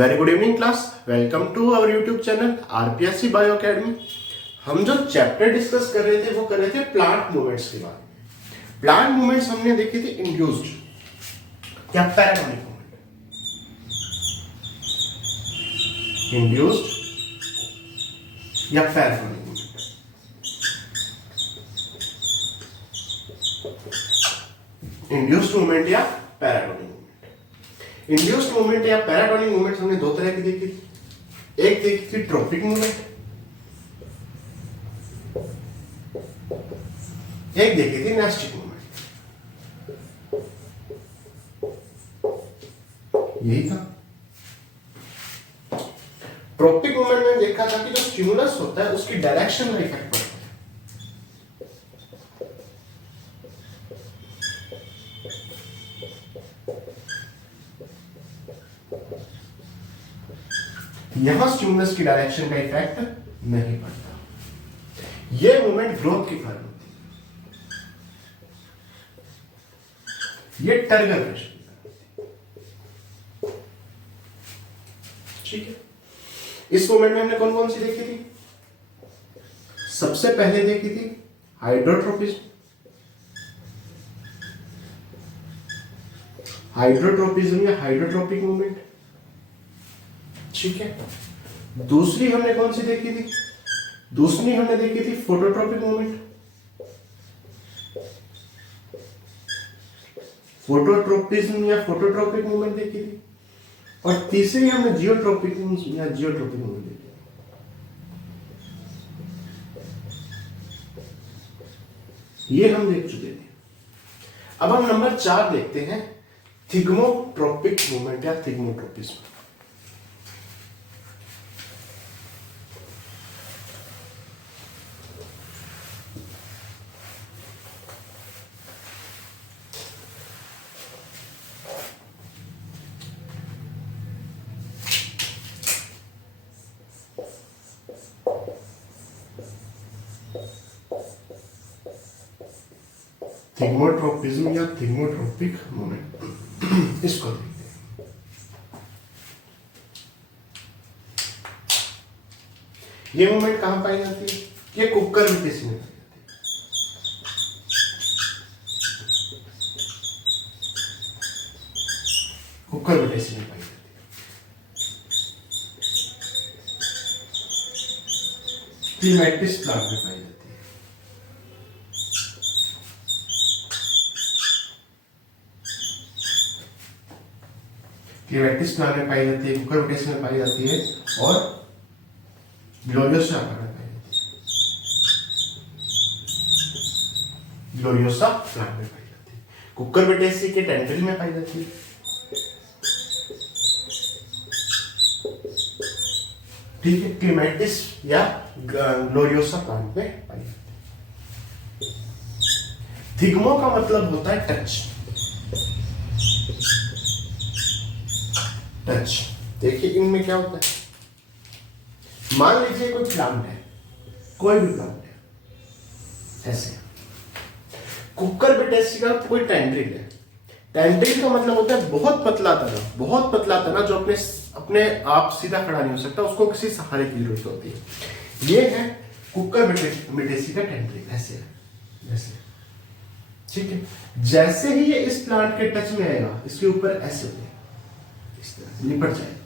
Very good evening class, welcome to our YouTube channel RPSC bio academy. हम जो chapter discuss कर रहे थे वो कर रहे थे प्लांट मूवमेंट्स के बारे में। प्लांट मूवमेंट्स हमने देखे थे इंड्यूस्ड या पैराटोनिक मूवमेंट, इंड्यूस्ड या पैराटोनिक मूवमेंट। इंड्यूस्ड मूवमेंट या पैराटोनिक मूवमेंट। इंड्यूस्ड मूवमेंट या पैराटोनिक मूवमेंट हमने दो तरह की देखी थी। एक देखी थी ट्रॉपिक मूवमेंट, एक देखी थी नेस्टिक मूवमेंट। यही था। ट्रॉपिक मूवमेंट में देखा था कि जो स्टिमुलस होता है उसकी डायरेक्शन में इफेक्ट पड़ता है। यहां स्टिमुलस की डायरेक्शन का इफेक्ट नहीं पड़ता। यह मूवमेंट ग्रोथ के कारण होती है। यह टर्गर प्रेशर की कारण होती है। ठीक है, इस मूवमेंट में हमने कौन कौन सी देखी थी? सबसे पहले देखी थी हाइड्रोट्रोपिज्म। हाइड्रोट्रोपिज्म या हाइड्रोट्रोपिक मूवमेंट। ठीक है, दूसरी हमने कौन सी देखी थी? दूसरी हमने देखी थी फोटोट्रोपिक मूवमेंट। फोटोट्रोपिज्म या फोटोट्रोपिक मूवमेंट देखी थी। और तीसरी हमने जियोट्रोपिक या जियोट्रोपिक मूवमेंट देखी थी। ये हम देख चुके थे। अब हम नंबर 4 देखते हैं, थिग्मोट्रोपिक मूवमेंट या थिग्मोट्रोपिज्म। थिग्मोट्रोपिज्म या थिग्मोट्रोपिक मूवमेंट, इसको देखते हैं। ये मूवमेंट कहां पाई जाती है? ये कुकर विटेसी में पाई जाती है। कुकर विटेसी में पाई जाती है। क्लीमैटिस प्लांट में पाई जाती है। क्लीमैटिस प्लांट में पाई जाती है, कुकर विटेसी में पाई जाती है और ग्लोरियोसा प्लांट में पाई जाती है। ग्लोरियोसा प्लांट में पाई जाती है। कुकर विटेसी के टेंड्रिल में पाई जाती है। ठीक है, क्लीमैटिस या ग्लोरियोसा प्लांट में पाई जाती है। थिग्मो का मतलब होता है टच। टच देखिए इनमें क्या होता है। मान लीजिए कोई प्लांट है, कोई भी प्लांट है, ऐसे कुकर विटेसी का कोई टेंड्रिल है। टेंड्रिल का मतलब होता है बहुत पतला तना, बहुत पतला तना जो अपने अपने आप सीधा खड़ा नहीं हो सकता, उसको किसी सहारे की जरूरत होती है। ये है कुकर विटेसी का टेंड्रिल, ऐसे है, ऐसे। ठीक है, जैसे ही ये इस प्लांट के टच में आएगा, इसके ऊपर ऐसे होते हैं, इस तरह से लिपट जाएगा।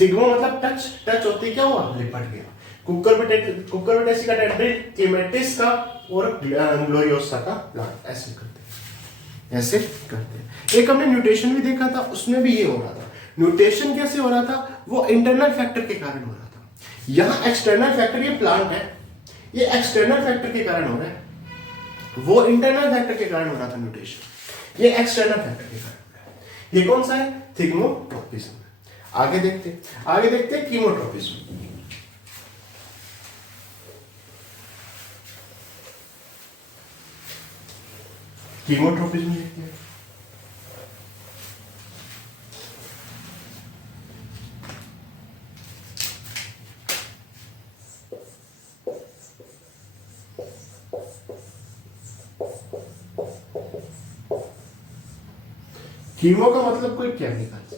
थिग्मो मतलब टच, टच होती क्या हुआ? लिपट गया। कुकर विटेसी का टेंड्रिल, क्लीमैटिस का और ग्लोरियोसा का प्लांट ऐसे करते हैं, ऐसे करते हैं। एक हमने म्यूटेशन भी देखा था, उसमें भी ये हो रहा था। म्यूटेशन कैसे हो रहा था? वो इंटरनल फैक्टर के कारण हो रहा था। यहां एक्सटर्नल फैक्टर, ये प्लांट है, ये एक्सटर्नल फैक्टर के कारण हो रहा है, वो इंटरनल फैक्टर के कारण हो रहा था म्यूटेशन। ये एक्सटर्नल फैक्टर के कारण हो रहा है। ये कौन सा है? थिग्मोट्रोपिज्म। आगे देखते हैं कीमोट्रोपिज्म। कीमोट्रोपिज्म देखते हैं। कीमो का मतलब कोई केमिकल से,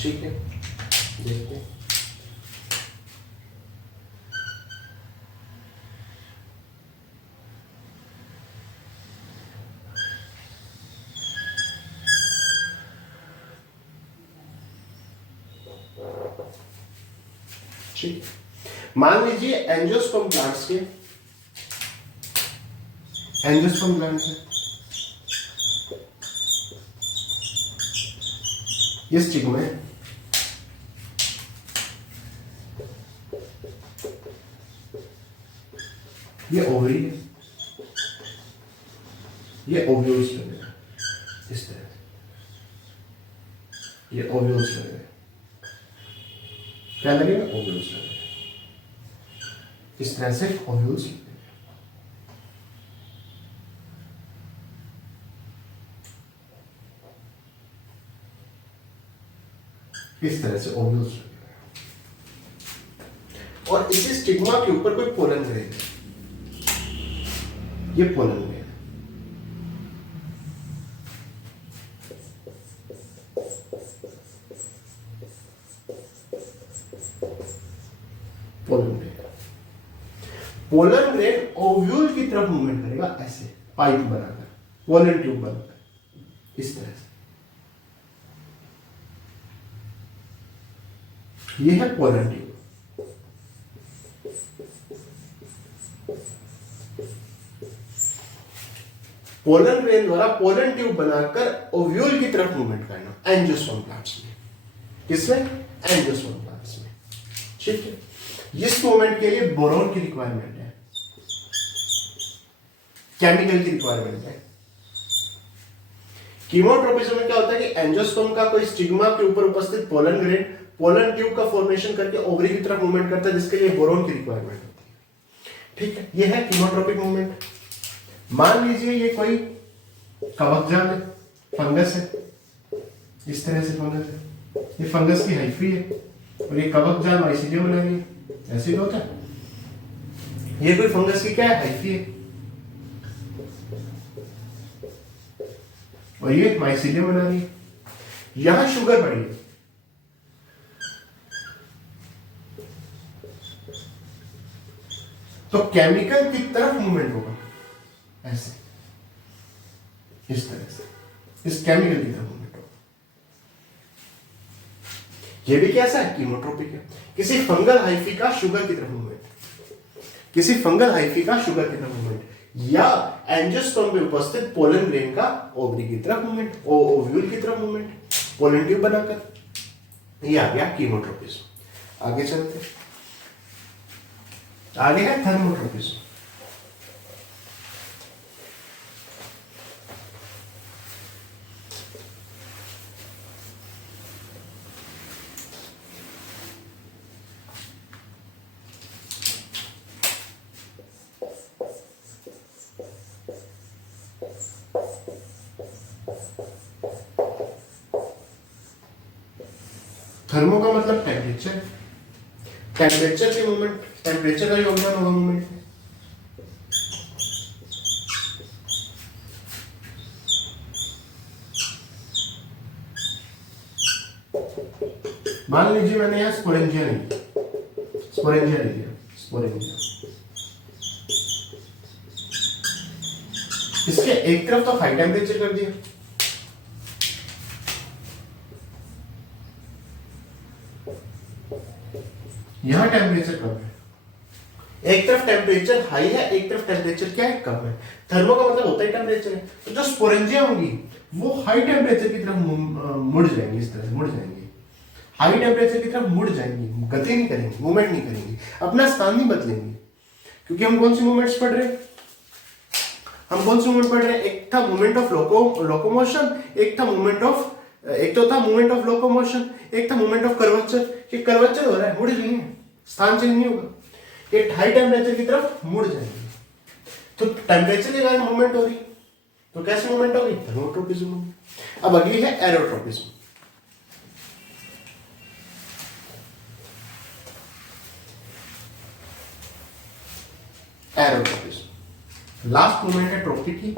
ठीक है, देखते हैं। ठीक, मान लीजिए एंजियोस्पर्म प्लांट्स के, एंजियोस्पर्म प्लांट्स है, ये स्टिग्मा है, ये ओवरी है, ये ओव्यूल्स लगेगा इस तरह से, ये ओव्यूल्स लगेगा, क्या लगेगा, ओव्यूल्स लगेगा, इस तरह से ओव्यूल्स लगेगा, इस तरह से ओव्यूल्स लगेगा। और इसी स्टिग्मा के ऊपर कोई पोलन ग्रेन है, ये पोलन ग्रेन है, pollen grain, pollen grain ovule की तरफ मूवमेंट करेगा ऐसे, पाइप बनाकर, पोलन ट्यूब बनाकर, इस तरह से, ये है पोलन ट्यूब। पोलन ग्रेन द्वारा पोलन ट्यूब बनाकर ओव्यूल की तरफ मूवमेंट करना एंजियोस्पर्म प्लांट्स में, किसमें, एंजियोस्पर्म प्लांट्स में, ठीक है। इस मूवमेंट के लिए बोरॉन की रिक्वायरमेंट है, केमिकल की रिक्वायरमेंट है। कीमोट्रोपिज्म में क्या होता है कि एंजियोस्पर्म का कोई स्टिग्मा के ऊपर उपस्थित पोलन ग्रेन पोलन ट्यूब का फॉर्मेशन करके ओवरी की तरफ मूवमेंट करता है, जिसके लिए बोरॉन की रिक्वायरमेंट होती है, ठीक है। यह है कीमोट्रोपिक मूवमेंट। मान लीजिए ये कोई कवकजाल है, फंगस है, इस तरह से फंगस है, ये फंगस की हाइफी है और ये कवकजाल माइसीलियम बना रही है, ऐसे ही होता है। ये कोई फंगस की क्या है, हाइफी है, और ये माइसीलियम बना रही है, यहां शुगर बढ़ी है, तो केमिकल की तरफ मूवमेंट होगा ऐसे, इस तरह से, इस केमिकल की तरफ मूवमेंट होगा। ये भी कैसा है, कीमोट्रोपिक है। किसी फंगल हाइफी का शुगर की तरफ मूवमेंट, किसी फंगल हाइफी का शुगर की तरफ मूवमेंट, या एंजियोस्पर्म में उपस्थित पोलन ग्रेन का ओवरी की तरफ मूवमेंट, ओव्यूल की तरफ मूवमेंट, पोलन ट्यूब बनाकर, ये आ गया कीमोट्रोपिज्म। आगे चलते, आगे है थर्मोट्रोपिज्म। थर्मो का मतलब टेम्परेचर, टेम्परेचर की मूवमेंट, टेम्परेचर का योगदान होगा मूवमेंट में। मान लीजिए मैंने यहां स्पोरेंजिया लिया, स्पोरेंजिया लिया, स्पोरेंजिया, इसके एक तरफ तो हाई टेम्परेचर कर दिया, यहां टेम्परेचर कम है, एक तरफ टेम्परेचर हाई है, एक तरफ टेम्परेचर क्या है, कम है। थर्मो का मतलब होता है टेम्परेचर है, तो जो स्पोरेंजिया होंगी वो हाई टेम्परेचर की तरफ मुड़ जाएंगी, इस तरह से मुड़ जाएंगी, हाई टेम्परेचर की तरफ मुड़ जाएंगी, गति नहीं करेंगी, मूवमेंट नहीं करेंगी, अपना स्थान नहीं बदलेंगी। क्योंकि हम कौन सी मूवमेंट्स पढ़ रहे हैं, हम कौन सी मूवमेंट पढ़ रहे हैं, एक था मूवमेंट ऑफ लोकोमोशन, एक था मूवमेंट ऑफ, एक तो था मूवमेंट ऑफ लोकोमोशन, एक था मूवमेंट ऑफ कर्वेचर। ये कर्वेचर हो रहा है, मुड़ रही है, स्थान चेंज नहीं होगा, ये हाई टेम्परेचर की तरफ मुड़ जाएंगे, तो टेम्परेचर के कारण मूवमेंट हो रही, तो कैसे मूवमेंट होगी, थर्मोट्रोपिज्म। अब अगली है एरोट्रोपिज्म। एरोट्रोपिज्म लास्ट मूवमेंट है ट्रोपिक की,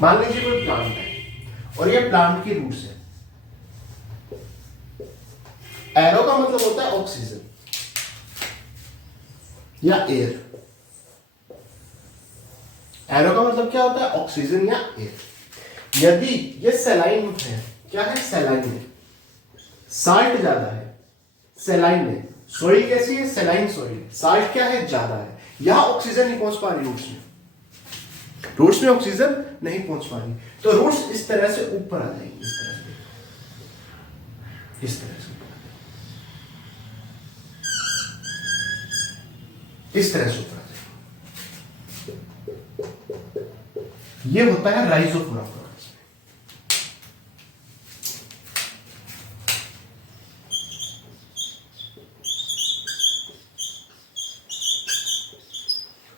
मान लीजिए कोई प्लांट है और ये प्लांट की रूट्स है। एरो का मतलब होता है ऑक्सीजन या एयर। एरो का मतलब क्या होता है? ऑक्सीजन या एयर। यदि ये सैलाइन है, क्या है? सैलाइन है, साल्ट ज्यादा है सैलाइन में। सोइल कैसी है? Saline soil. साल्ट क्या है? ज्यादा है। यहां ऑक्सीजन नहीं पहुंच पा रही रूट्स में, रूट्स में ऑक्सीजन नहीं पहुंच पा रही, तो रूट्स इस तरह से ऊपर आ जाएंगी, इस तरह से, इस तरह से, इस तरह से ऊपर आ जाएंगी। ये होता है राइजोफोरा प्लांट्स में।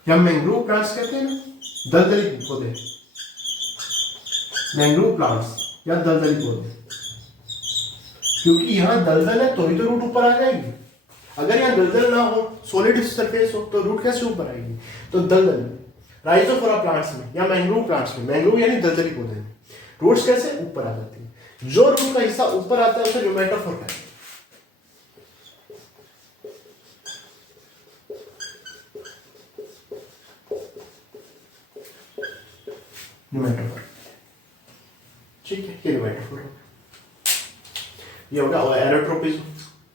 या मैंग्रोव प्लांट्स कहते हैं ना, दलदली पौधे, मैंग्रोव प्लांट्स या दलदली पौधे, क्योंकि यहां दलदल है तो ही तो रूट ऊपर आ जाएगी। अगर यहां दलदल ना हो, सॉलिड सरफेस हो, तो रूट कैसे ऊपर आएगी? तो दलदल राइजोफोरा प्लांट्स में या मैंग्रोव प्लांट्स में, मैंग्रोव यानी दलदली पौधे में, रूट्स कैसे ऊपर आ जाती है। जो रूट का हिस्सा ऊपर आता है उसे न्यूमेटोफोर कहते हैं। न्यूमेटोफोर, ठीक है, ये न्यूमेटोफोर हो। ये होगा एरोट्रोपिज्म,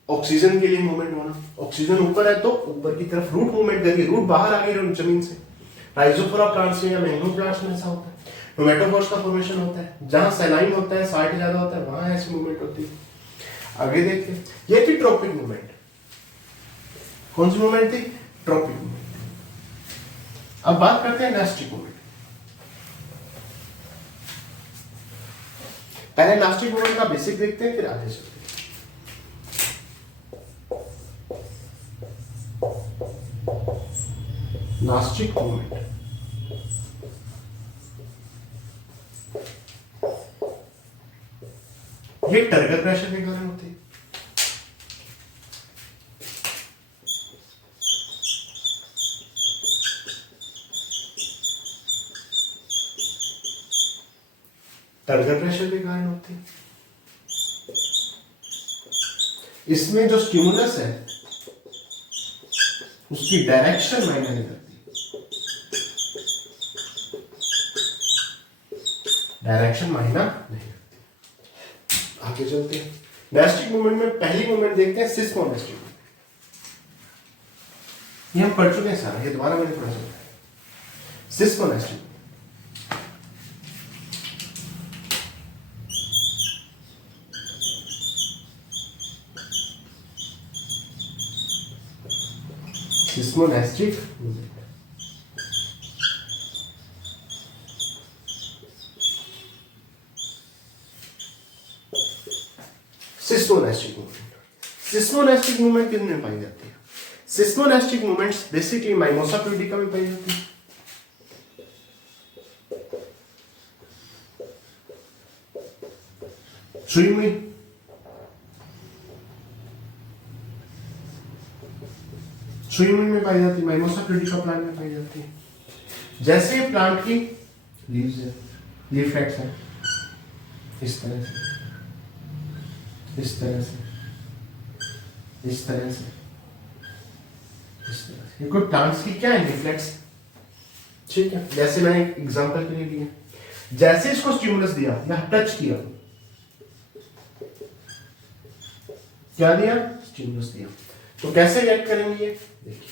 ऑक्सीजन के लिए मूवमेंट होना। ऑक्सीजन ऊपर है तो ऊपर की तरफ रूट मूवमेंट करेगी, रूट बाहर आ गई जमीन से। राइजोफोरा प्लांट्स में या मैंग्रोव प्लांट्स में ऐसा होता है। न्यूमेटोफोर्स का फॉर्मेशन होता है जहां सैलाइन होता है, साल्ट ज्यादा होता है, वहां ऐसी मूवमेंट होती है। आगे देखते हैं, ये थी ट्रॉपिक मूवमेंट। कौन सी मूवमेंट थी? Tropic movement. अब बात करते हैं नास्टिक मूवमेंट। पहले नास्टिक मूवमेंट का बेसिक देखते हैं, फिर आगे चलते हैं। नास्टिक मूवमेंट ये टर्गर प्रेशर के कारण होती है। टर्गर प्रेशर के कारण होती है। इसमें जो स्टिमुलस है उसकी डायरेक्शन मायने नहीं करती, डायरेक्शन मायना नहीं करती। आगे चलते हैं। नास्टिक मूवमेंट में पहली मूवमेंट देखते हैं, सिस्मोनास्टिक मूवमेंट। ये हम पढ़ चुके हैं सारा, ये दोबारा मैंने पढ़ा चुका है। सिस्मोनास्टिक, सिस्मोनास्टिक मूवमेंट। सिस्मोनास्टिक मूवमेंट, सिस्मोनास्टिक मूवमेंट किसमें पाई जाती है? सिस्मोनास्टिक मूवमेंट्स बेसिकली माइमोसा प्यूडिका में पाई जाती है। सुई हुई, सुई हुई में पाई जाती है, माइमोसा प्यूडिका प्लांट में पाई जाती है। जैसे प्लांट की लीव्स है, लीफ फैक्ट्स है, इस तरह से, इस तरह से, इस तरह से, इस तरह से। ये कोई प्लांट्स की क्या है? लीफलेट्स, ठीक है। जैसे मैंने एग्जांपल के लिए दिया, जैसे इसको स्टिमुलस दिया या टच किया, क्या दिया? स्टिमुलस दिया, तो कैसे रिएक्ट करेंगे ये देखिए।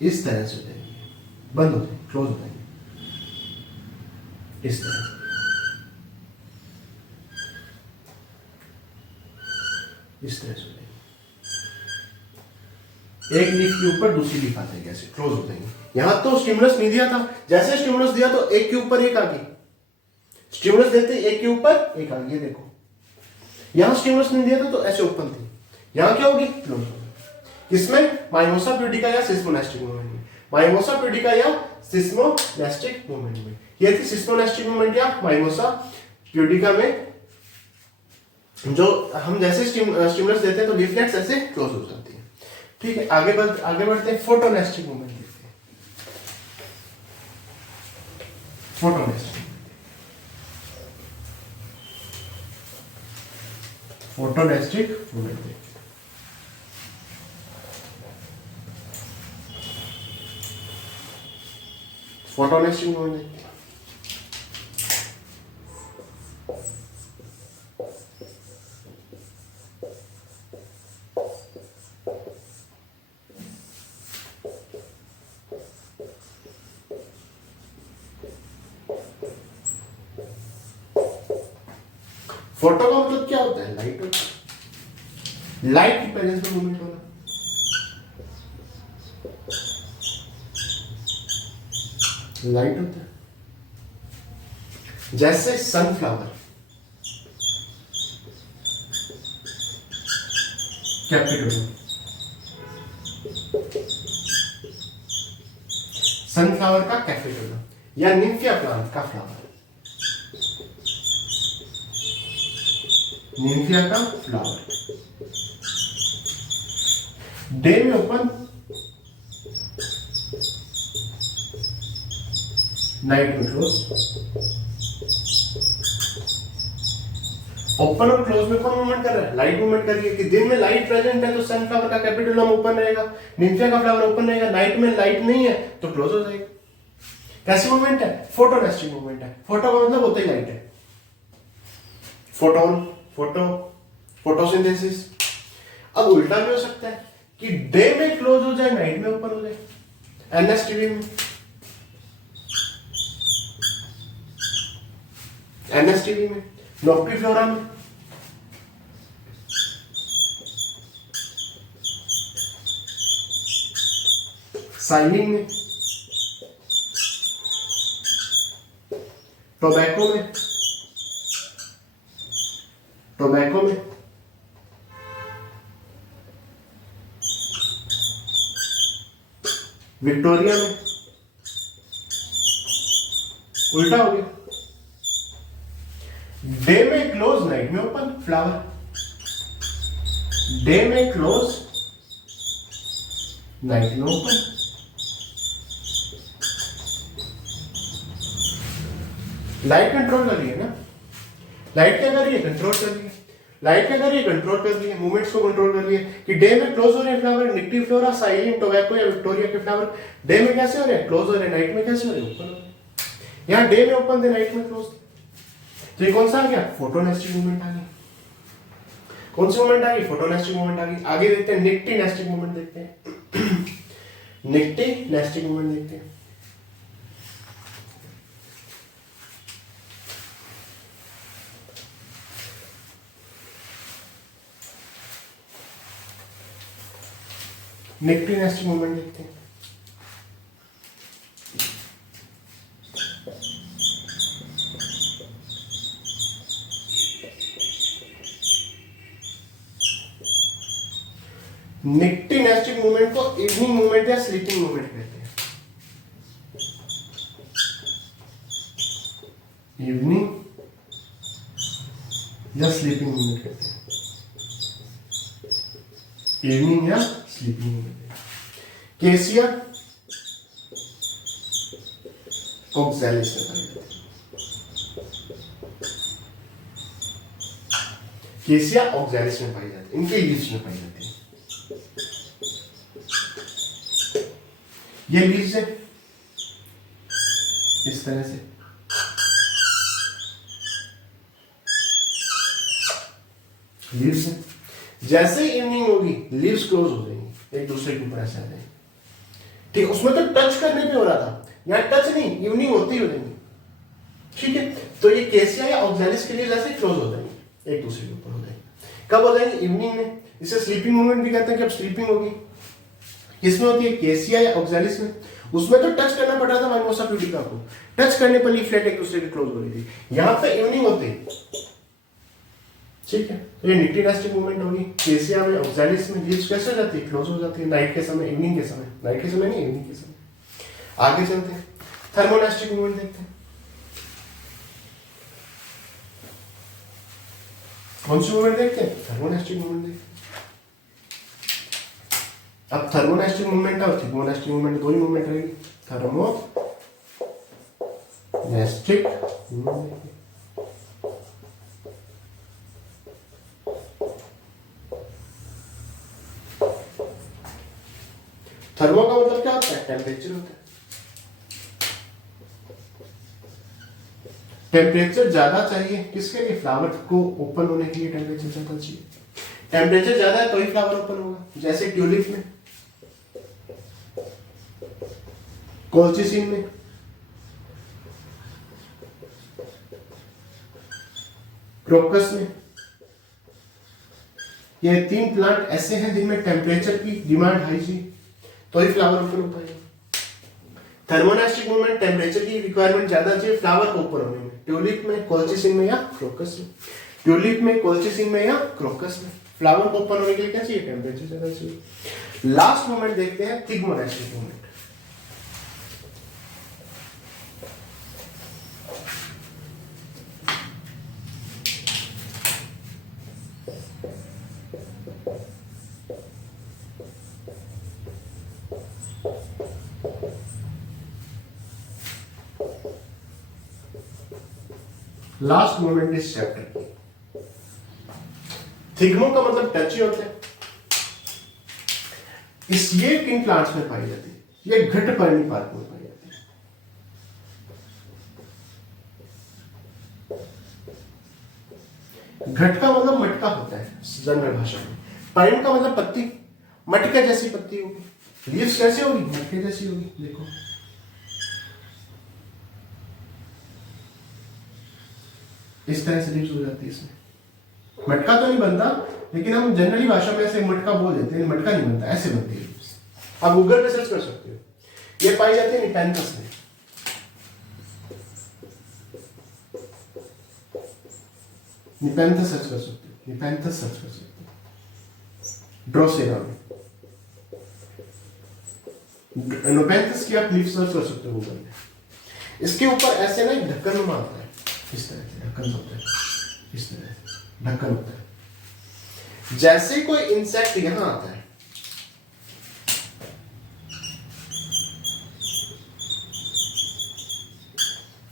इस तरह से हो जाएंगे, बंद हो जाएंगे, क्लोज हो जाएंगे, इस तरह। इस तरह से हो जाएंगे। एक लीफ के ऊपर दूसरी लीफ आ जाएगी, ऐसे क्लोज हो जाएंगे। यहां तो स्टिमुलस नहीं दिया था, जैसे स्टिमुलस दिया तो एक के ऊपर एक आ गई। स्टिमुलस देते एक के ऊपर एक आ गई, ये देखो। यहां स्टिमुलस नहीं दिया था तो ऐसे ओपन थी, यहां क्या होगी? क्लोज होगी। किसमें? माइमोसा प्यूडिका या सिस्मोनास्टिक मूवमेंट में। माइमोसा प्यूडिका या सिस्मोनास्टिक मूवमेंट में। ये थी सिस्मोनास्टिक मूवमेंट या माइमोसा प्यूडिका में जो हम जैसे स्टिमुलस देते हैं तो लीफलेट्स ऐसे क्लोज हो जाती है। ठीक है, आगे बढ़ते हैं, फोटोनेस्टिक मूवमेंट देखते हैं। फोटोनेस्टिक मूवमेंट देखते हैं। फोटोनेस्टिक मूवमेंट देखते हैं। फोटो का मतलब क्या होता है? लाइट होता है, लाइट की प्रेजेंस में मूवमेंट होना। लाइट होता है, जैसे सनफ्लावर, कैपिटोलम, सनफ्लावर का कैपिटोलम, या निम्फिया प्लांट का फ्लावर, निम्फिया का फ्लावर, डे में ओपन, नाइट में क्लोज। ओपन और क्लोज में कौन मूवमेंट कर रहा है? लाइट मूवमेंट कर रही है। कि दिन में लाइट प्रेजेंट है तो सनफ्लावर का कैपिटोलम ओपन रहेगा, निम्फिया का फ्लावर ओपन रहेगा। नाइट में लाइट नहीं है तो क्लोज हो जाएगा। कैसी मूवमेंट है? फोटोनेस्टिक मूवमेंट है। फोटो का मतलब होता ही लाइट है, फोटोन, फोटोसिंथेसिस। अब उल्टा भी हो सकता है कि डे में क्लोज हो जाए, नाइट में ओपन हो जाए। एनएसटीवी में, एनएसटीवी में, नॉक्टिफ्लोरा में, साइलिन में, टोबैको में, विक्टोरिया में। उल्टा हो गया, डे में क्लोज, नाइट में ओपन, फ्लावर। डे में क्लोज, नाइट में ओपन। लाइट कंट्रोल कर रही है ना, लाइट क्या कर रही है? कंट्रोल कर रही है। लाइट क्या कर रही है? कंट्रोल कर रही है, मूवमेंट्स को कंट्रोल कर रही है। कि डे में क्लोज हो रहे हैं फ्लावर, निक्टिफ्लोरा, साइलिन, टोबैको या विक्टोरिया के फ्लावर डे में कैसे हो रहे हैं? क्लोज हो रहे हैं। नाइट में कैसे हो रहे हैं? ओपन हो रहे हैं। यहाँ डे में ओपन थे, नाइट में क्लोज। तो ये कौन सा आ गया? फोटोनेस्टिक मूवमेंट आ गई। कौन सी मूवमेंट आ गई? फोटोनेस्टिक मूवमेंट आ गई। आगे देखते हैं, निक्टी नेस्टिक मूवमेंट देखते हैं। निक्टी नेस्टिक मूवमेंट देखते हैं। निक्टी नेस्टिक मूवमेंट देखते हैं। निक्टी नेस्टिक मूवमेंट को इवनिंग मूवमेंट या स्लीपिंग मूवमेंट कहते हैं। इवनिंग या स्लीपिंग मूवमेंट कहते हैं। इवनिंग या स्लीपिंग मूवमेंट। केसिया ऑक्सैलिस में पाई जाती है। केसिया ऑक्सैलिस में पाई जाती है, इनके लीव्स में पाई जाती है। ये लीव्स है इस तरह से, लीव्स है। जैसे ही इवनिंग होगी लीव्स क्लोज हो जाएंगी, एक दूसरे के ऊपर ऐसे आ जाएंगे। ठीक, उसमें तो टच करने पे हो रहा था, यहाँ टच नहीं, इवनिंग होती ही हो जाएंगी। ठीक है, तो ये केसिया या ऑक्सैलिस के लिए ऐसे क्लोज हो जाएंगे, एक दूसरे के ऊपर हो जाएंगे। कब हो जाएंगे? इवनिंग में। इसे स्लीपिंग मूवमेंट भी कहते हैं कि अब स्लीपिंग होगी। किसमें होती है? केसिया या ऑक्सैलिस में। उसमें तो टच करना पड़ रहा था माइमोसा प्यूडिका को, टच करने पर लीफलेट एक दूसरे के क्लोज हो रही थी। यहाँ पे इवनिंग होती है। ठीक है, तो ये निक्टी नेस्टिक मूवमेंट होगी। केसिया में, ऑक्सैलिस में लीव्स कैसे हो जाती है? क्लोज हो जाती है नाइट के समय, इवनिंग के समय। नाइट के समय नहीं, इवनिंग के समय। आगे चलते हैं, थर्मोनेस्टिक मूवमेंट देखते हैं। कौन सी मूवमेंट देखते हैं? थर्मोडायनेस्टिक मूवमेंट देखते हैं। अब थर्मोडायनेस्टिक मूवमेंट और थिर्मोडायनेस्टिक मूवमेंट दो ही मूवमेंट रहेगी। थर्मोडायनेस्टिक मूवमेंट थर्मो का मतलब क्या होता है? टेम्परेचर होता है। टेम्परेचर ज्यादा चाहिए किसके लिए? फ्लावर को ओपन होने के लिए टेम्परेचर ज्यादा चाहिए। टेम्परेचर ज्यादा है तो ही फ्लावर ओपन होगा। जैसे ट्यूलिप में, कोल्चिसिन में, क्रोकस में। ये तीन प्लांट ऐसे हैं जिनमें टेम्परेचर की डिमांड हाई चाहिए तो ही फ्लावर ओपन हो पाएगा। थर्मोडायनेस्टिक मूवमेंट टेम्परेचर की रिक्वायरमेंट ज्यादा चाहिए फ्लावर को ओपन होने में। ट्यूलिप में, कोल्चिसिन में या क्रोकस में। ट्यूलिप में, कोल्चिसिन में या क्रोकस में फ्लावर को ओपन होने के लिए क्या चाहिए? टेम्परेचर ज्यादा चाहिए। लास्ट मूवमेंट देखते हैं, थिर्मोडायनेस्टिक मूवमेंट। लास्ट मोमेंट इस चैप्टर। थिग्मो का मतलब टची होता है। इस ये किन प्लांट्स में पाई जाती है? ये घटपर्णी पार्क में पाई जाती है। घट का मतलब मटका होता है जनरल भाषा में। पर्णी का मतलब पत्ती, मटके जैसी पत्ती होगी। लीव्स कैसे होगी? मटके जैसी होगी। देखो इस तरह से लीव्स हो जाती है। इसमें मटका तो नहीं बनता, लेकिन हम जनरली भाषा में ऐसे मटका बोल देते हैं। मटका नहीं बनता, ऐसे बनती है लीव्स। आप गूगल पे सर्च कर सकते हो। ये पाई जाती है निपेंथस में। निपेंथस सर्च कर सकते हो, निपेंथस सर्च कर सकते हो। ड्रोसेरा में निपेंथस की आप लीफ सर्च कर सकते हो गूगल में। इसके ऊपर ऐसे ना एक ढक्कन नुमा आता है, इस तरह से ढक्कन होता है, इस तरह से ढक्कन होता है। जैसे कोई इंसेक्ट यहां आता है,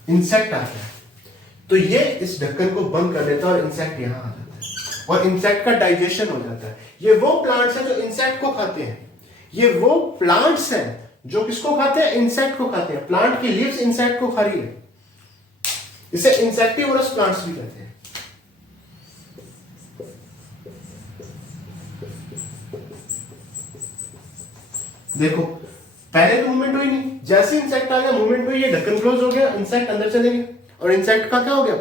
इंसेक्ट आता है तो ये इस ढक्कन को बंद कर देता है और इंसेक्ट यहां आ जाता है और इंसेक्ट का डाइजेशन हो जाता है। ये वो प्लांट्स हैं जो इंसेक्ट को खाते हैं। ये वो प्लांट्स हैं जो किसको खाते हैं? इंसेक्ट को खाते हैं। प्लांट की लीव्स इंसेक्ट को खा रही है। इसे इंसेक्टिवोरस प्लांट्स भी कहते हैं। देखो पहले तो मूवमेंट हुई नहीं, जैसे इंसेक्ट आ गया मूवमेंट हुई, ये ढक्कन क्लोज हो गया, इंसेक्ट अंदर चले गए और इंसेक्ट का क्या हो गया?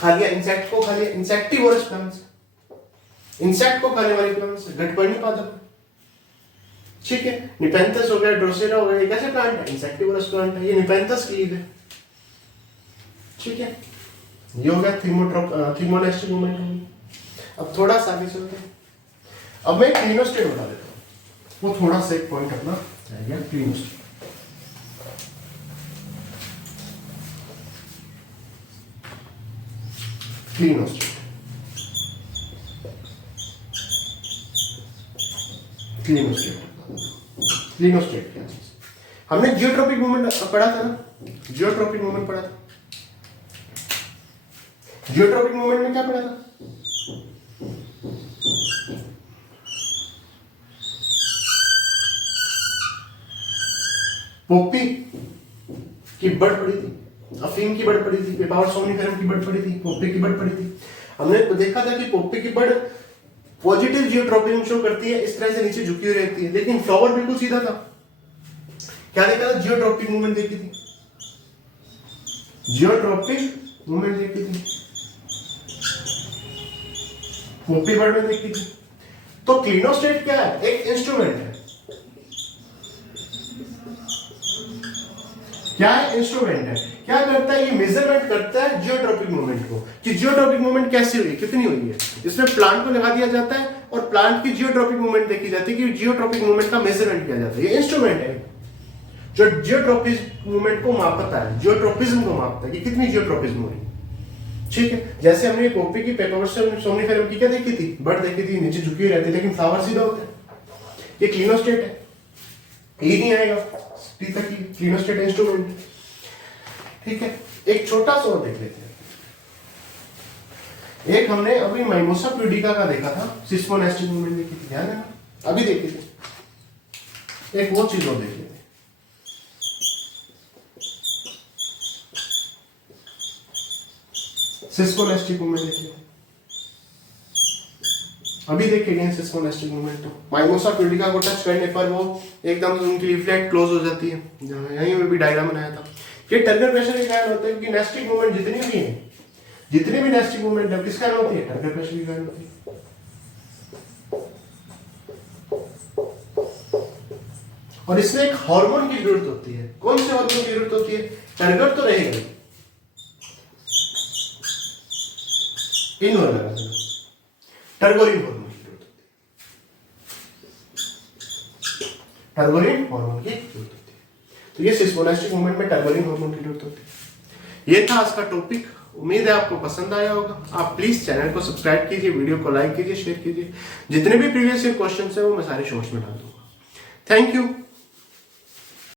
खा लिया, इंसेक्ट को खा लिया। इंसेक्टिवोरस प्लांट्स, इंसेक्ट को खाने वाले प्लांट्स, घटपर्णी पादप। ठीक है, निपेंथस हो गया, ड्रोसेरा हो गया, ये कैसे प्लांट है? इंसेक्टिवोरस प्लांट है। ये निपेंथस की लीफ है। ठीक है, ये हो गया थिर्मोडायनेस्टिक मूवमेंट होगी। अब थोड़ा सा आगे चलते हैं। अब मैं क्लिनोस्टेट बता देता हूं, वो थोड़ा सा एक पॉइंट अपना रह गया। क्लिनोस्टेट, क्लिनोस्टेट, क्लिनोस्टेट, क्लिनोस्टेट क्या चीज? हमने जियोट्रॉपिक मूवमेंट पढ़ा था ना, जियोट्रॉपिक मूवमेंट पढ़ा था। जियोट्रॉपिक मूवमेंट में क्या पढ़ा था? पोपी की बड़ पड़ी थी, अफीम की बड़ पड़ी थी, पेपावर सोम्निफेरम की बड़ पड़ी थी, पोपी की बड़ पड़ी थी। हमने देखा था कि पोपी की बड़ पॉजिटिव जियोट्रॉपिज्म शो करती है, इस तरह से नीचे झुकी हुई रहती है, लेकिन फ्लावर बिल्कुल सीधा था। क्या देखा था? जियोट्रॉपिक मूवमेंट देखी थी, जियोट्रॉपिक मूवमेंट देखी थी, पोपी बर्ड में देखी थी। तो क्लिनोस्टेट क्या है? एक इंस्ट्रूमेंट है। क्या है? इंस्ट्रूमेंट है। क्या करता है? ये मेजरमेंट करता है जियोट्रॉपिक मूवमेंट को, कि जियोट्रॉपिक मूवमेंट कैसी हुई है, कितनी हुई है। इसमें प्लांट को लगा दिया जाता है और प्लांट की जियोट्रॉपिक मूवमेंट देखी जाती है कि जियोट्रॉपिक मूवमेंट का मेजरमेंट किया जाता है। ये इंस्ट्रूमेंट है जो जियोट्रॉपिक मूवमेंट को मापता है, जियोट्रॉपिज्म को मापता है कि कितनी जियोट्रॉपिज्म हो रही है। ठीक है, जैसे हमने कॉपी की पेपर सोमनीफेरम की क्या देखी थी, बट देखी थी, नीचे झुकी हुई रहती, लेकिन फ्लावर सीधा होता है। ये क्लिनोस्टेट है, ये नहीं आएगा टी तक, क्लिनोस्टेट इंस्ट्रूमेंट। ठीक है, एक छोटा सा और देख लेते हैं। एक हमने अभी माइमोसा प्यूडिका का देखा था, सिस्मोनेस्टिक मूवमेंट देखी थी, ध्यान है, अभी देखी थी। एक वो चीज और देख लेते हैं। सिस्मोनेस्टिक मूवमेंट देखिए, अभी देखिए सिस्मोनेस्टिक मूवमेंट। तो माइमोसा प्यूडिका को टच करने पर वो एकदम उनकी लीफलेट क्लोज हो जाती है, यहीं में भी डायग्राम बनाया था। ये टर्गर प्रेशर के कारण होता है, क्योंकि नेस्टिक मूवमेंट जितनी भी है, जितनी भी नेस्टिक मूवमेंट है किस कारण होती है, टर्गर प्रेशर के कारण होती है। और इसमें एक हार्मोन की जरूरत होती है। कौन से हार्मोन की जरूरत होती है, टर्गर तो रहेगा, इन वाला टर्गोरिन हार्मोन की जरूरत होती है, टर्गोरिन हार्मोन की जरूरत होती है। तो ये सिस्मोनेस्टिक मूवमेंट में टर्गोरिन हार्मोन की जरूरत होती है। ये था आज का टॉपिक, उम्मीद है आपको पसंद आया होगा। आप प्लीज चैनल को सब्सक्राइब कीजिए, वीडियो को लाइक कीजिए, शेयर कीजिए। जितने भी प्रीवियस ईयर क्वेश्चंस है वो मैं सारे शॉर्ट्स में डाल दूंगा। Thank you.